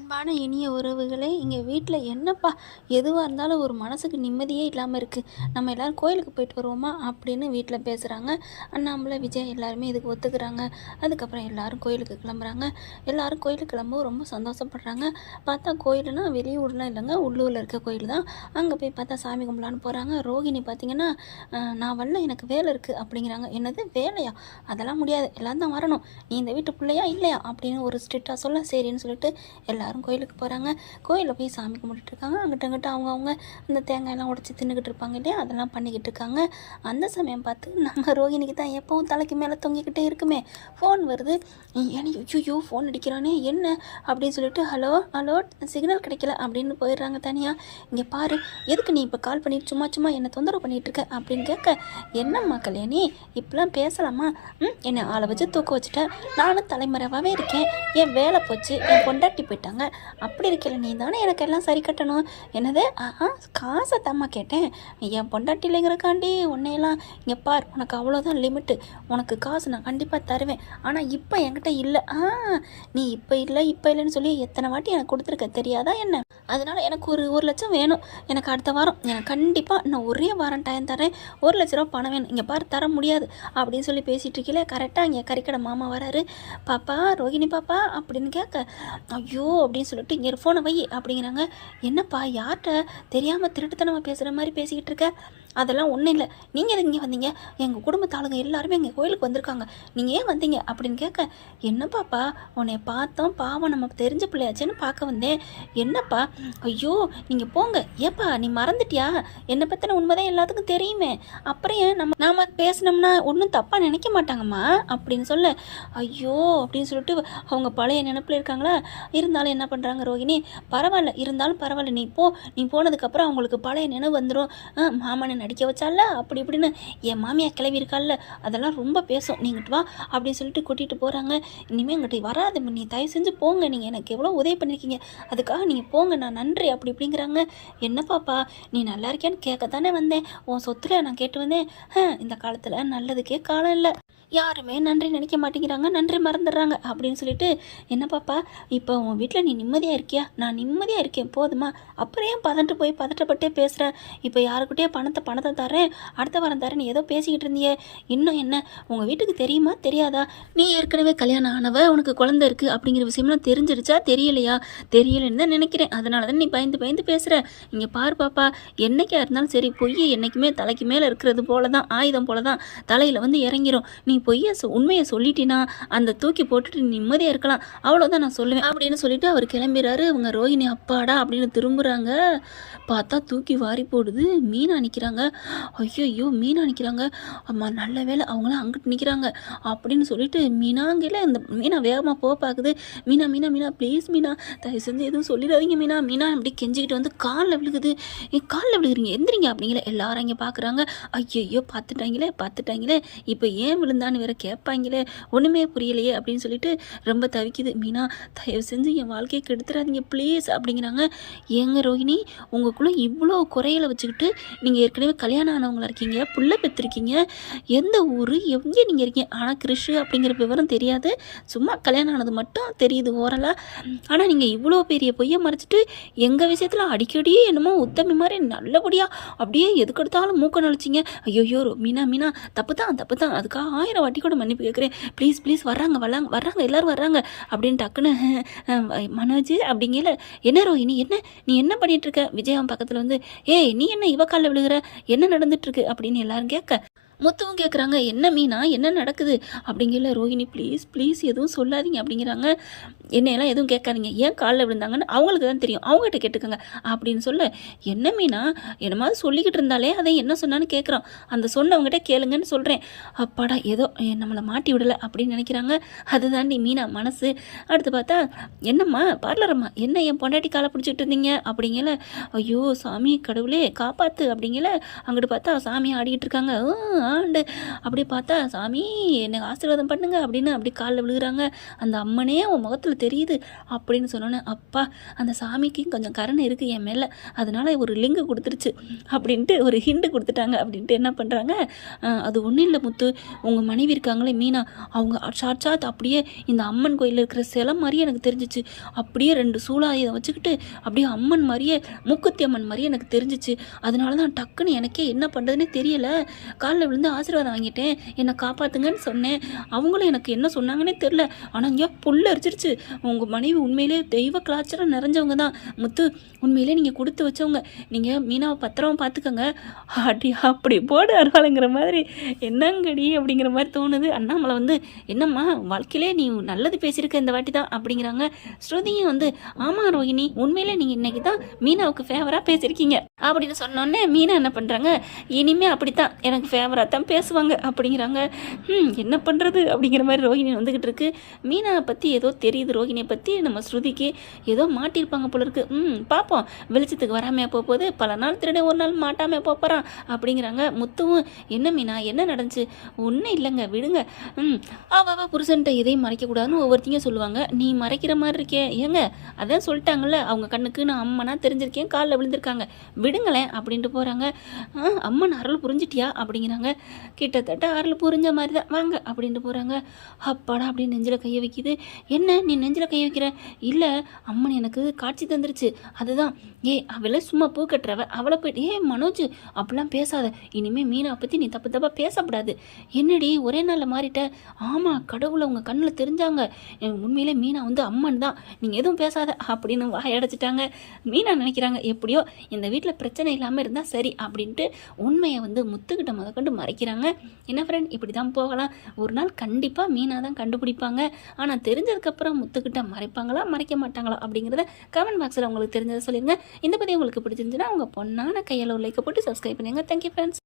அன்பான இனிய உறவுகளே, இங்கே வீட்டில் என்னப்பா எதுவாக இருந்தாலும் ஒரு மனசுக்கு நிம்மதியே இல்லாமல் இருக்குது. நம்ம எல்லோரும் கோயிலுக்கு போயிட்டு வருவோமா அப்படின்னு வீட்டில் பேசுகிறாங்க. அண்ணாமலை, விஜய் எல்லாருமே இதுக்கு ஒத்துக்கிறாங்க. அதுக்கப்புறம் எல்லாரும் கோயிலுக்கு கிளம்புறாங்க. எல்லாரும் கோயிலுக்கு கிளம்பவும் ரொம்ப சந்தோஷப்படுறாங்க. பார்த்தா கோயிலுனா வெளியூர்லாம் இல்லைங்க, உள்ளூரில் இருக்க கோயில் தான். அங்கே போய் பார்த்தா சாமி கும்பலான்னு போகிறாங்க. ரோகிணி பார்த்திங்கன்னா, நான் வரல, எனக்கு வேலை இருக்குது அப்படிங்கிறாங்க. என்னது வேலையா? அதெல்லாம் முடியாது, எல்லாம் தான் வரணும், நீ இந்த வீட்டு பிள்ளையா இல்லையா அப்படின்னு ஒரு ஸ்ட்ரிக்டாக சொல்ல சரின்னு சொல்லிட்டு எல்லாரும் கோயிலுக்கு போகிறாங்க. கோயிலில் போய் சாமி கும்பிட்டுட்டு இருக்காங்க. அங்கிட்ட அவங்க அந்த தேங்காயெல்லாம் உடச்சி தின்னுக்கிட்டு இருப்பாங்க இல்லையா, அதெல்லாம் பண்ணிக்கிட்டு இருக்காங்க. அந்த சமயம் பார்த்து நம்ம ரோகிணிக்கு தான் எப்பவும் தலைக்கு மேலே தொங்கிக்கிட்டே இருக்குமே ஃபோன் வருது. எனக்கு ஐயோ ஃபோன் அடிக்கிறானே என்ன அப்படின்னு சொல்லிட்டு ஹலோ ஹலோ சிக்னல் கிடைக்கல அப்படின்னு போயிடுறாங்க தனியாக. இங்கே பாரு, எதுக்கு நீ இப்போ கால் பண்ணிட்டு சும்மா என்னை தொந்தரவு பண்ணிகிட்டு இருக்க அப்படின்னு கேட்க, என்னம்மா கல்யாணி இப்பெல்லாம் பேசலாமா? என்னை ஆளை வச்சு தூக்க வச்சுட்டேன், நானும் தலைமறைவாகவே இருக்கேன், என் வேலை போச்சு, என் பொண்டாட்டி போயிட்டாங்க, அப்படி இருக்கல நீ தானே எனக்கு எல்லாம் சரி கட்டணும். என்னது? காசை தம்மா கேட்டேன், என் பொண்டாட்டி இல்லைங்கிறக்காண்டி உன்னையெல்லாம் இங்கே பார், உனக்கு அவ்வளோதான் லிமிட்டு, உனக்கு காசு நான் கண்டிப்பாக தருவேன், ஆனால் இப்போ என்கிட்ட இல்லை. நீ இப்போ இல்லைன்னு சொல்லி எத்தனை வாட்டி எனக்கு கொடுத்துருக்க தெரியாதா என்ன? அதனால் எனக்கு ஒரு லட்சம் வேணும், எனக்கு அடுத்த வாரம், எனக்கு கண்டிப்பாக நான் ஒரே வாரம் டைம் தரேன், 1,00,000 ரூபா பணம் வேணும், இங்கே பாரு தர முடியாது அப்படின்னு சொல்லி பேசிகிட்டு இருக்கீங்களே, கரெக்டாக இங்கே கறிக்கடை மாமா வராரு. பாப்பா ரோகிணி பாப்பா அப்படின்னு கேட்க, ஐயோ அப்படின்னு சொல்லிட்டு இங்கே ஃபோனை வை அப்படிங்கிறாங்க. என்னப்பா யார்கிட்ட தெரியாமல் திருட்டுத்தனமாக பேசுகிற மாதிரி பேசிக்கிட்டு இருக்க? அதெல்லாம் ஒன்றும் இல்லை, நீங்கள் எதுக்கு இங்கே வந்தீங்க? எங்கள் குடும்பத்தாளுங்க எல்லாருமே எங்கள் கோயிலுக்கு வந்திருக்காங்க, நீங்கள் ஏன் வந்தீங்க அப்படின்னு கேட்க, என்னப்பாப்பா உன்னை பார்த்தோம், பாவம் நம்ம தெரிஞ்ச பிள்ளையாச்சேன்னு பார்க்க வந்தேன். என்னப்பா? ஐயோ நீங்கள் போங்க. ஏப்பா நீ மறந்துட்டியா? என்னை பற்றின உண்மைதான் எல்லாத்துக்கும் தெரியுமே, அப்புறம் ஏன் நாம பேசினோம்னா ஒன்றும் தப்பாக நினைக்க மாட்டாங்கம்மா அப்படின்னு சொல்ல, ஐயோ அப்படின்னு சொல்லிட்டு அவங்க பழைய நினைப்பில் இருக்காங்களா. இருந்தாலும் என்ன பண்ணுறாங்க ரோகிணி, பரவாயில்ல இருந்தாலும் பரவாயில்ல, நீ போனதுக்கப்புறம் அவங்களுக்கு பழைய நினைவு வந்துடும். மாமனை நடிக்க வச்சால அப்படி இப்படின்னு என் மாமியா கிளவி இருக்கால, அதெல்லாம் ரொம்ப பேசும், நீங்கிட்டு வா அப்படின்னு சொல்லிட்டு கூட்டிகிட்டு போகிறாங்க. இனிமேல் எங்கிட்ட வராது, நீ தயவு செஞ்சு போங்க, நீங்கள் எனக்கு எவ்வளோ உதவி பண்ணியிருக்கீங்க, அதுக்காக நீங்கள் போங்க, நான் நன்றி அப்படி இப்படிங்கிறாங்க. என்ன பாப்பா நீ நல்லா இருக்கியான்னு கேட்க தானே வந்தேன், உன் சொத்துல நான் கேட்டு வந்தேன். இந்த காலத்தில் நல்லதுக்கே காலம் இல்லை, யாருமே நன்றி நினைக்க மாட்டேங்கிறாங்க, நன்றி மறந்துடுறாங்க அப்படின்னு சொல்லிட்டு, என்ன பாப்பா இப்போ உன் வீட்டில் நீ நிம்மதியாக இருக்கியா? நான் நிம்மதியாக இருக்கேன் போதுமா, அப்புறம் ஏன் பதட்டப்பட்டே பேசுகிறேன்? இப்போ யாருக்கிட்டே பணத்தை தரேன், அடுத்த வாரம் தரேன், நீ ஏதோ பேசிக்கிட்டு இருந்தியே, இன்னும் என்ன உங்கள் வீட்டுக்கு தெரியுமா தெரியாதா? நீ ஏற்கனவே கல்யாணம் ஆனவ, உனக்கு குழந்தை இருக்குது அப்படிங்கிற விஷயம்லாம் தெரிஞ்சிருச்சா தெரியலையா? தெரியலன்னு தான் நினைக்கிறேன், அதனால தான் நீ பயந்து பேசுகிற. இங்கே பாரு பாப்பா, என்றைக்கா இருந்தாலும் சரி, பொய் என்றைக்குமே தலைக்கு மேலே இருக்கிறது போல தான், ஆயுதம் போல தான் தலையில் வந்து இறங்கிரும். நீ உண்மையை சொல்லிட்டினா அந்த தூக்கி போட்டுட்டு நிம்மதியாக இருக்கலாம், அவ்வளோதான் நான் சொல்லுவேன் அப்படின்னு சொல்லிட்டு அவர் கிளம்பிறாரு. அவங்க ரோஹிணி அப்பாடா அப்படின்னு திரும்புகிறாங்க. பார்த்தா தூக்கி வாரி போடுது, மீனா நிற்கிறாங்க. ஐயோ மீனா நிற்கிறாங்க. அம்மா நல்ல வேலை அவங்களாம் அங்கிட்டு நிற்கிறாங்க அப்படின்னு சொல்லிட்டு மீனாங்கில இந்த மீனா வேகமாக போக பார்க்குது. மீனா ப்ளீஸ் மீனா, தயவு செஞ்சு எதுவும் சொல்லிடாதீங்க மீனா அப்படி கெஞ்சிக்கிட்டு வந்து காலில் விழுகுது. காலில் விழுகுறீங்க, எந்திரிங்க அப்படிங்கிற எல்லாரும் இங்கே பார்க்குறாங்க. ஐயோ பார்த்துட்டாங்களே இப்போ ஏன் விழுந்தான்னு வேற கேட்பாங்களே, ஒன்றுமே புரியலையே அப்படின்னு சொல்லிட்டு ரொம்ப தவிக்குது. மீனா தயவு செஞ்சு என் வாழ்க்கையை கெடுத்துறாதீங்க ப்ளீஸ் அப்படிங்கிறாங்க. ஏங்க ரோஹிணி, உங்களுக்குள்ளே இவ்வளோ குறைகளை வச்சுக்கிட்டு நீங்கள் ஏற்கனவே கல்யாணம் ஆனவங்களா இருக்கீங்க, புள்ள பெற்றிருக்கீங்க, எந்த ஊர் எங்கே நீங்கள் இருக்கீங்க, ஆனால் கிறிஷு அப்படிங்கிற விவரம் தெரியாது, சும்மா கல்யாணம் ஆனது மட்டும் தெரியுது ஓரலாக. ஆனால் நீங்கள் இவ்வளோ பெரிய பொய்யை மறைச்சிட்டு எங்கள் விஷயத்தில் அடிக்கடி என்னமோ உத்தமி மாதிரி நல்லபடியாக அப்படியே எதுக்கெடுத்தாலும் மூக்க நழிச்சிங்க. ஐயோ மீனா தப்பு தான், அதுக்காக 1000 வாட்டி கூட மன்னிப்பு கேட்குறேன், ப்ளீஸ் வர்றாங்க எல்லோரும் வர்றாங்க அப்படின்னு டக்குன்னு மனோஜ் அப்படிங்கல. என்ன ரோஹிணி நீ என்ன பண்ணிகிட்ருக்க? விஜயம் பக்கத்தில் வந்து, ஏய் நீ என்ன இவ காலில் விழுகிற, என்ன நடந்துட்டுருக்கு அப்படின்னு எல்லாரும் கேட்க, முத்துவும் கேட்குறாங்க, என்ன மீனா என்ன நடக்குது அப்படிங்கல. ரோஹிணி ப்ளீஸ் எதுவும் சொல்லாதீங்க அப்படிங்கிறாங்க. என்னையெல்லாம் எதுவும் கேட்காதீங்க, ஏன் காலில் விழுந்தாங்கன்னு அவங்களுக்கு தான் தெரியும், அவங்ககிட்ட கேட்டுக்கோங்க அப்படின்னு சொல்ல, என்ன மீனா என்னமாவது சொல்லிக்கிட்டு இருந்தாலே அதை என்ன சொன்னான்னு கேட்குறோம், அந்த சொன்னவங்ககிட்ட கேளுங்கன்னு சொல்கிறேன். அப்பாடா ஏதோ நம்மளை மாட்டி விடலை அப்படின்னு நினைக்கிறாங்க. அதுதாண்டி மீனா மனசு. அடுத்து பார்த்தா, என்னம்மா பார்லரம்மா என்ன என் பொண்டாட்டி காலை பிடிச்சிக்கிட்டு இருந்தீங்க அப்படிங்கல. ஐயோ சாமி கடவுளே காப்பாற்று அப்படிங்கல. அங்கிட்டு பார்த்தா சாமி ஆடிக்கிட்டு இருக்காங்க. முருகாண்டு அப்படி பார்த்தா சாமி என்னை ஆசீர்வாதம் பண்ணுங்க அப்படின்னு அப்படி காலில் விழுகிறாங்க. அந்த அம்மனே உன் முகத்தில் தெரியுது அப்படின்னு சொன்னோன்னே அப்பா அந்த சாமிக்கு கொஞ்சம் கருணை இருக்குது என் மேலே, அதனால ஒரு லிங்கு கொடுத்துருச்சு அப்படின்ட்டு ஒரு ஹிண்டு கொடுத்துட்டாங்க. அப்படின்ட்டு என்ன பண்ணுறாங்க, அது ஒன்றும் இல்லை முத்து, உங்கள் மனைவி இருக்காங்களே மீனா, அவங்க சாட்சாத் அப்படியே இந்த அம்மன் கோயிலில் இருக்கிற சிலை மாதிரியே எனக்கு தெரிஞ்சிச்சு. அப்படியே 2 சூலாயுதம் வச்சுக்கிட்டு அப்படியே அம்மன் மாதிரியே மூக்குத்தி அம்மன் மாதிரியே எனக்கு தெரிஞ்சிச்சு. அதனால தான் டக்குன்னு எனக்கே என்ன பண்ணுறதுனே தெரியலை, காலில் விழுந்து ஆசீர்வாதம் வாங்கிட்டேன், என்னை காப்பாற்றுங்கன்னு சொன்னேன். அவங்களும் எனக்கு என்ன சொன்னாங்கன்னே தெரில, ஆனால் இங்கே புல் அரிச்சிருச்சு. உங்கள் மனைவி உண்மையிலே தெய்வ கலாச்சாரம் நிறைஞ்சவங்க தான் முத்து, உண்மையிலே நீங்கள் கொடுத்து வச்சவங்க, நீங்கள் மீனாவை பத்திரமா பார்த்துக்கோங்க அப்படி போடு அருவாளுங்கிற மாதிரி என்னங்கடி அப்படிங்கிற மாதிரி தோணுது. அண்ணாமலை வந்து என்னம்மா வாழ்க்கையிலே நீ நல்லது பேசியிருக்க இந்த வாட்டி தான் அப்படிங்கிறாங்க. ஸ்ருதியும் வந்து ஆமாம் ரோஹிணி, உண்மையிலே நீங்கள் இன்னைக்கு தான் மீனாவுக்கு ஃபேவராக பேசியிருக்கீங்க அப்படின்னு சொன்னோன்னே மீனா என்ன பண்ணுறாங்க, இனிமேல் அப்படித்தான் எனக்கு ஃபேவராக தான் பேசுவாங்க அப்படிங்கிறாங்க. என்ன பண்ணுறது அப்படிங்கிற மாதிரி ரோஹிணி வந்துக்கிட்டு இருக்கு. மீனாவை பற்றி ஏதோ தெரியுது ரோஹிணியை பற்றி நம்ம ஸ்ருதிக்கு, ஏதோ மாட்டியிருப்பாங்க போல இருக்கு. பார்ப்போம் வெளிச்சத்துக்கு வராமையா போகுது, பல நாள் திருட ஒரு நாள் மாட்டாமல் போகிறான் அப்படிங்கிறாங்க. முத்துவும் என்ன மீனா என்ன நடந்துச்சு, ஒன்றும் இல்லைங்க விடுங்க, அவ புருஷன்ட்ட எதையும் மறைக்கக்கூடாதுன்னு ஒவ்வொருத்தையும் சொல்லுவாங்க, நீ மறைக்கிற மாதிரி இருக்கே ஏங்க, அதான் சொல்லிட்டாங்கல்ல அவங்க கண்ணுக்கு நான் அம்மனா தெரிஞ்சிருக்கேன், காலில் விழுந்திருக்காங்க விடுங்களேன் அப்படின்ட்டு போகிறாங்க. அம்மன் அருள் புரிஞ்சிட்டியா அப்படிங்கிறாங்க. கிட்டத்தட்ட அருள் புரிஞ்ச மாதிரி தான் வாங்க அப்படின்ட்டு போகிறாங்க. அப்பாடா அப்படின்னு நெஞ்சில் கையை வைக்கிது. என்ன நீ நெஞ்சில் கையை வைக்கிற, இல்லை அம்மன் எனக்கு காட்சி தந்துருச்சு அதுதான். அவளை சும்மா பூ கட்டுறவ, அவளை போயிட்டு மனோஜ் அப்படிலாம் பேசாத, இனிமேல் மீனாவை பற்றி நீ தப்பு தப்பாக பேசக்கூடாது. என்னடி ஒரே நாளில் மாறிட்ட, ஆமாம் கடவுளை உங்கள் கண்ணில் தெரிஞ்சாங்க, உண்மையிலே மீனா வந்து அம்மன் தான், நீங்கள் எதுவும் பேசாத அப்படின்னு வாயடைச்சிட்டாங்க. மீனா நினைக்கிறாங்க எப்படியோ இந்த வீட்டில் பிரச்சனை இல்லாமல் இருந்தால் சரி அப்படின்ட்டு உண்மையை வந்து முத்துக்கிட்ட முதற்கொண்டு மறைக்கிறாங்க. என்ன ஃப்ரெண்ட் இப்படி தான் போகலாம், ஒரு நாள் கண்டிப்பாக மீனா தான் கண்டுபிடிப்பாங்க. ஆனால் தெரிஞ்சதுக்கப்புறம் முத்துக்கிட்ட மறைப்பாங்களா மறைக்க மாட்டாங்களா அப்படிங்கிறத கமெண்ட் பாக்ஸில் உங்களுக்கு தெரிஞ்சதை சொல்லிடுங்க. இந்த பதிவு உங்களுக்கு பிடிச்சிருந்துச்சுன்னா உங்கள் பொண்ணான கையில் ஒரு லைக்கை போட்டு சப்ஸ்கிரைப் பண்ணுங்க. Thank you friends.